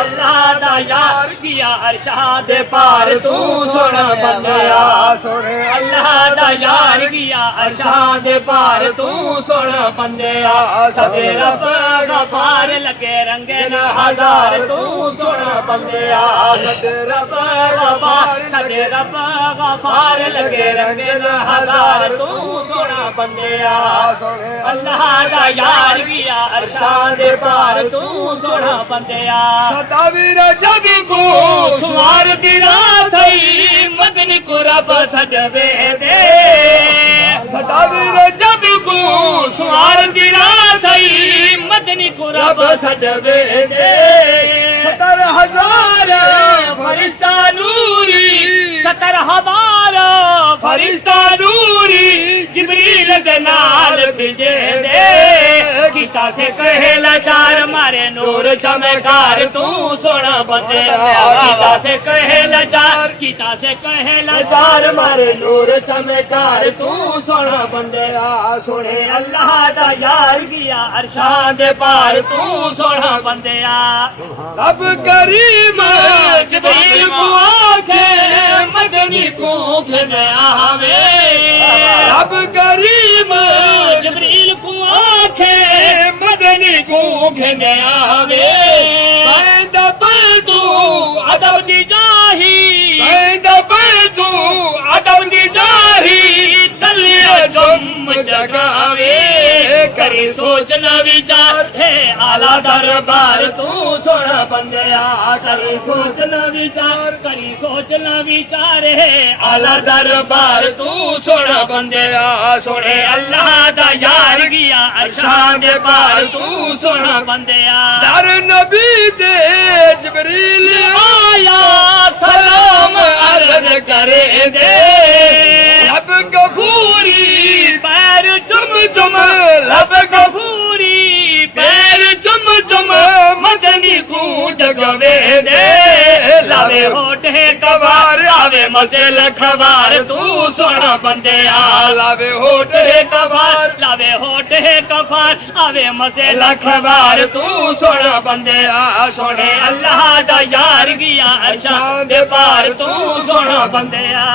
अल्लाह दा यार गिया अरशां दे पार तू सुन बंदिया सुन अल्लाह दा यार गिया अरशां दे पार तू सुन बंदिया सदे रब गफार लगे रंगे न हजार तू सुन बंदिया सदे रब गफार लगे रंगे न हजार तू सुन बंदिया अल्लाह दा यार गिया अरशां दे पार तू सुन बंदिया सतावीर जग को सुवार दी रात थई मदनी को रब सजवे दे सतावीर जग को सुवार दी रात थई मदनी को रब सजवे दे 70,000 फरिश्ता नूरी 70,000 फरिश्ता नूरी जिब्रील दे नाल भेजे दे गीता से कहे लाचार मारे नूर चमकार तू सुन बंदिया गीता से कहे लाचार मारे नूर चमकार तू सुन बंदिया सुने अल्लाह दा यार गिया अरशां दे पार तू सुन बंदिया रब करीम जिब्रील को आखे मदनी को घन आवे रब करीम जिब्रील को आखे मदनी को घन आवे तू अदब दी जाही अदब दी जाही तलिया जुम जगावे करी सोच न विचार है आला दरबार तू सुन बंदिया करी सोच न विचार है आला दरबार तू सुन बंदिया सुने अल्लाह दा यार गिया अरशां दे पार तू सुन बंदिया दर नबी दे जिब्रील आया सलाम अर्ज करे दे रब गफूरी पैर जुम लब गफूरी पैर जुम मदनी को जगवे दे लावे होठे कवार आवे मजे लखवार तू सुन बंदिया लावे होठे लावे होठे कफार आवे मजे लखवार तू सुन बंदिया सुने अल्लाह दा यार गिया अरशां दे पार तू सुन बंदिया।